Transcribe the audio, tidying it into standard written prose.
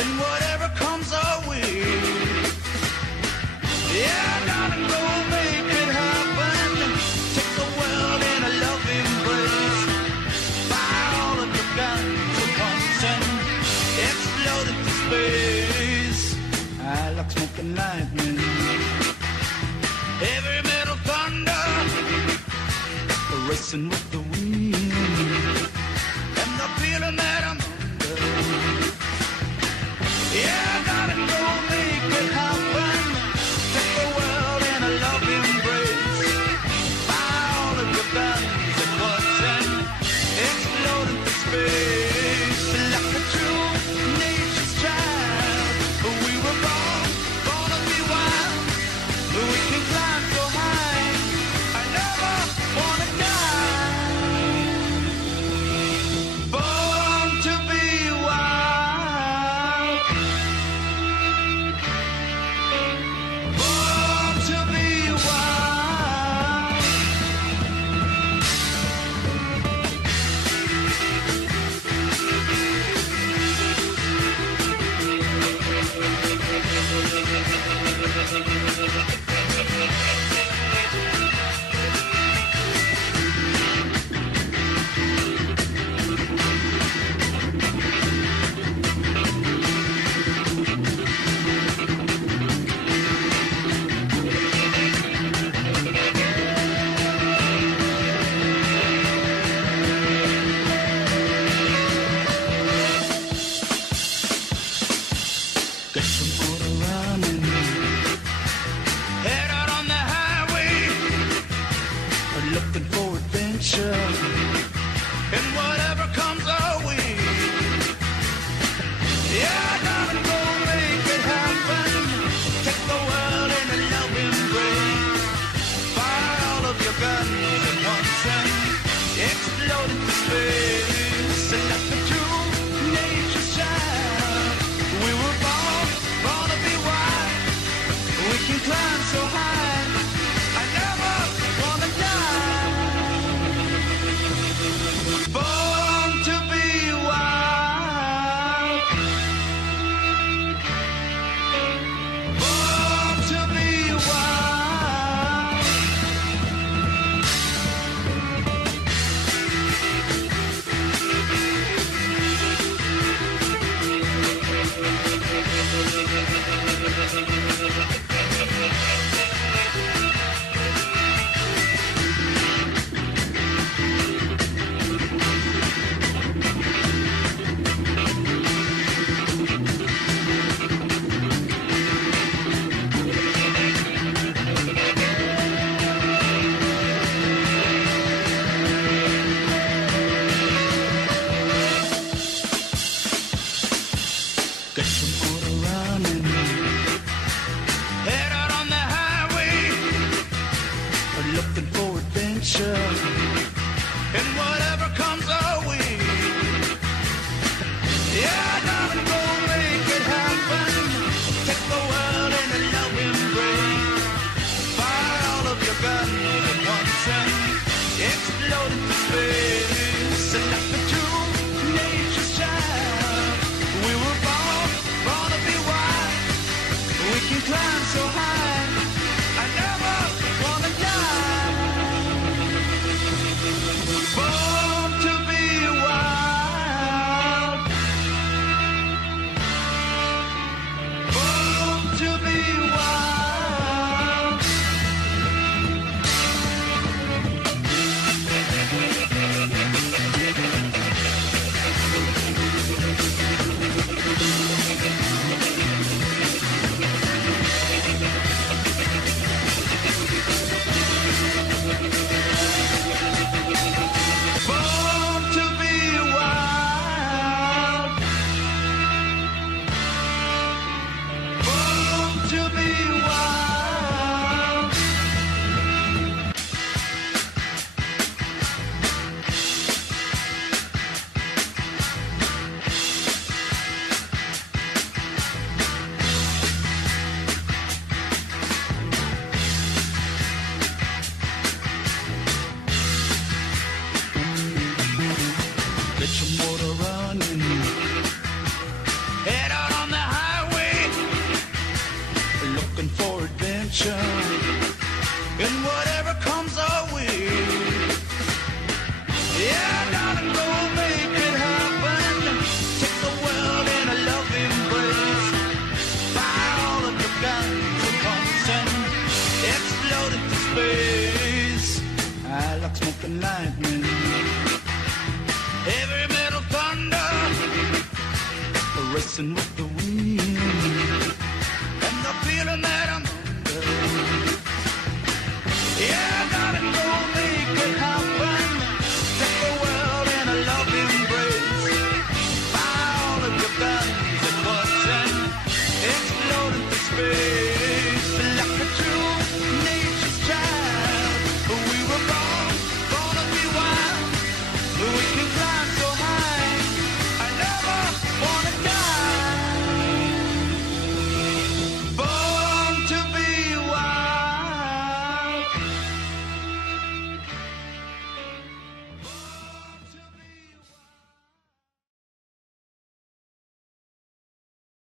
and whatever comes our way. Yeah, darling, go make it happen. Take the world in a loving embrace. Fire all of your guns at once and explode into space. I like smoke and lightning, heavy metal thunder, racing with the wind, and the feeling that I'm under. Yeah, darling, go make it happen. Take the world in a loving embrace. Fire all of your guns at once and explode into space. Like a true nature's child, we were born to be wild. We can climb so high, I never wanna die. Born to be wild. Born to be wild. Get some motor running, head out on the highway, looking for adventure, and whatever comes our way. Yeah, darling, go make it happen. Take the world in a loving embrace. Fire all of your guns at once and explode into space. And like the true nature's child, we were born to be wild. We can climb so high, I never wanna die. Born to be wild. Born to be wild. Get some motor running, head out on the highway, looking for adventure, and whatever comes our way. Yeah, darling, go make it happen. Take the world in a loving embrace. Fire all of your guns at once and explode into space. And like the true nature's child, we were born to be wild. adventure in whatever comes our way. Yeah, darling, go make it happen. Take the world in a loving embrace. Fire all of your guns at once and explode into space. I like smoke and lightning, heavy metal thunder, racing with the wind.